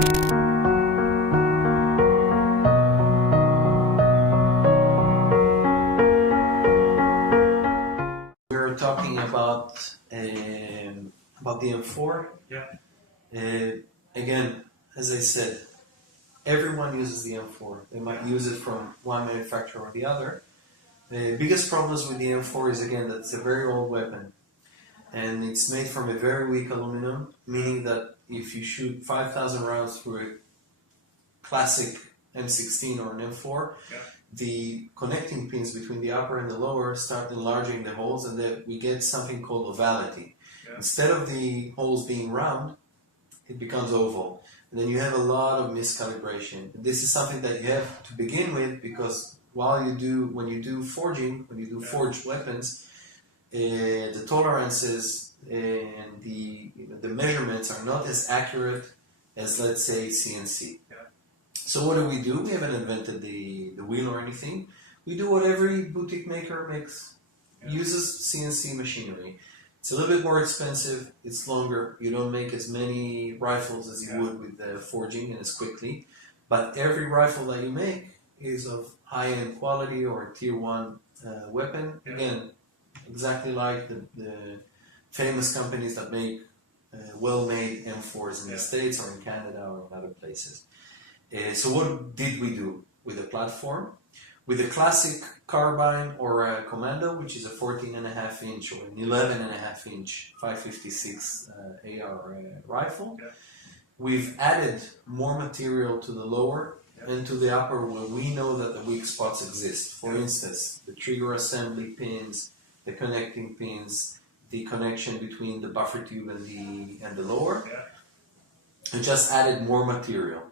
We're talking about the M4. Yeah. Again, as I said, everyone uses the M4. They might use it from one manufacturer or the other. The biggest problems with the M4 is, again, that it's a very old weapon. And it's made from a very weak aluminum, meaning that if you shoot 5,000 rounds through a classic M16 or an M4, the connecting pins between the upper and the lower start enlarging the holes, and then we get something called ovality. Instead of the holes being round, it becomes oval. And then you have a lot of miscalibration. And this is something that you have to begin with, because when you do forged weapons, the tolerances and the measurements are not as accurate as, let's say, CNC. So what do? We haven't invented the wheel or anything. We do what every boutique maker makes. Uses CNC machinery. It's a little bit more expensive. It's longer. You don't make as many rifles as you would with the forging and as quickly. But every rifle that you make is of high-end quality or tier 1 weapon. Again, exactly like the famous companies that make well-made M4s in the States or in Canada or in other places. So what did we do with the platform? With a classic carbine or a commando, which is a 14.5 inch or an 11.5 inch 5.56 AR rifle, we've added more material to the lower and to the upper where we know that the weak spots exist. For instance, the trigger assembly pins, the connecting pins, the connection between the buffer tube and the lower, and just added more material.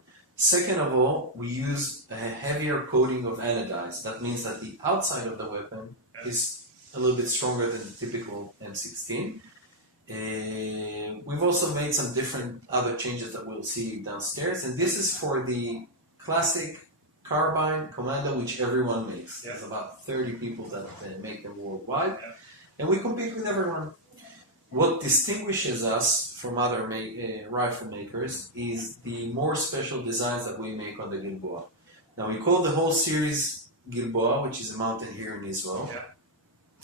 Second of all, we use a heavier coating of anodized. That means that the outside of the weapon is a little bit stronger than the typical M16. We've also made some different other changes that we'll see downstairs, and this is for the classic carbine commando, which everyone makes. There's about 30 people that make them worldwide, and we compete with everyone. What distinguishes us from other rifle makers is the more special designs that we make on the Gilboa. Now, we call the whole series Gilboa, which is mounted here in Israel.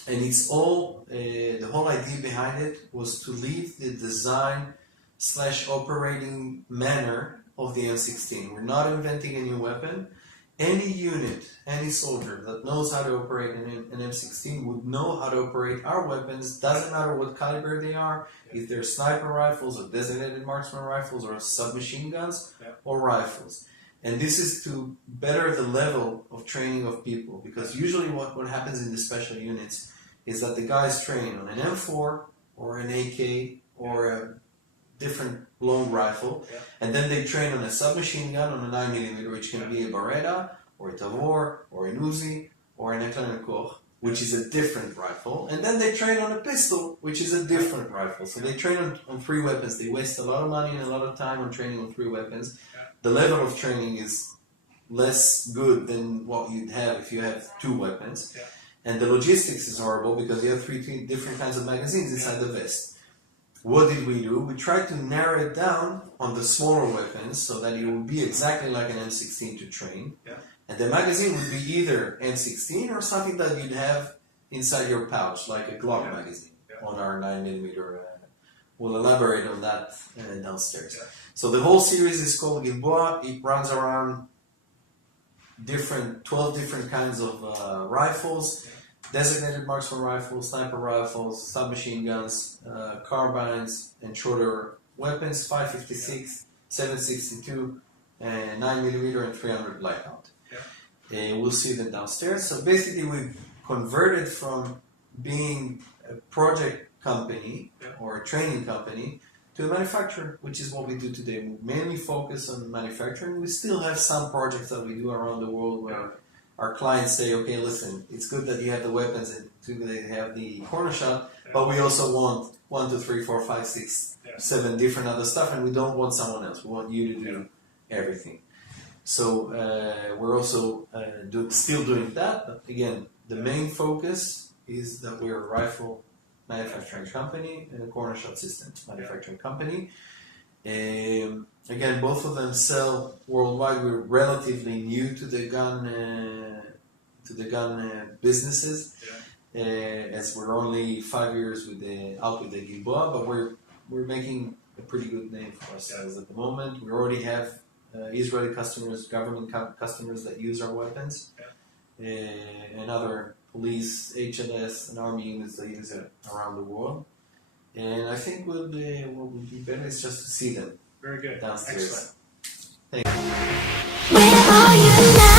And it's all, the whole idea behind it was to leave the design/operating manner of the M16. We're not inventing a new weapon. Any unit, any soldier that knows how to operate an M16 would know how to operate our weapons. Doesn't matter what caliber they are, if they're sniper rifles or designated marksman rifles or submachine guns or rifles. And this is to better the level of training of people, because usually what happens in the special units is that the guys train on an M4 or an AK or a different long rifle, and then they train on a submachine gun on a 9mm, which can be a Beretta or a Tavor or an Uzi or an Eckler & Koch, which is a different rifle, and then they train on a pistol, which is a different rifle. So they train on 3 weapons. They waste a lot of money and a lot of time on training on 3 weapons. The level of training is less good than what you'd have if you have 2 weapons. And the logistics is horrible because you have 3 different kinds of magazines inside the vest. What did we do? We tried to narrow it down on the smaller weapons so that it would be exactly like an M16 to train. And the magazine would be either M16 or something that you'd have inside your pouch, like a Glock magazine on our 9mm. We'll elaborate on that downstairs. So the whole series is called Gilboa. It runs around 12 different kinds of rifles. Designated marksman rifles, sniper rifles, submachine guns, carbines, and shorter weapons, 5.56, 7.62, 9mm, and 300 light count. We'll see them downstairs. So basically, we've converted from being a project company or a training company to a manufacturer, which is what we do today. We mainly focus on manufacturing. We still have some projects that we do around the world where our clients say, okay, listen, it's good that you have the weapons and it's good that you have the Cornershot, but we also want 1, 2, 3, 4, 5, 6, 7 different other stuff, and we don't want someone else. We want you to do everything. So we're also still doing that, but again, the main focus is that we're a rifle manufacturing company and a Cornershot systems manufacturing company. again, both of them sell worldwide. We're relatively new to the gun businesses, as we're only 5 years out with the Gilboa, but we're making a pretty good name for ourselves at the moment. We already have Israeli customers, government customers that use our weapons, and other police, HLS, and army units that use it around the world. And I think what would be better is just to see them. Very good. Downstairs. Excellent. Thank you. Where are you now?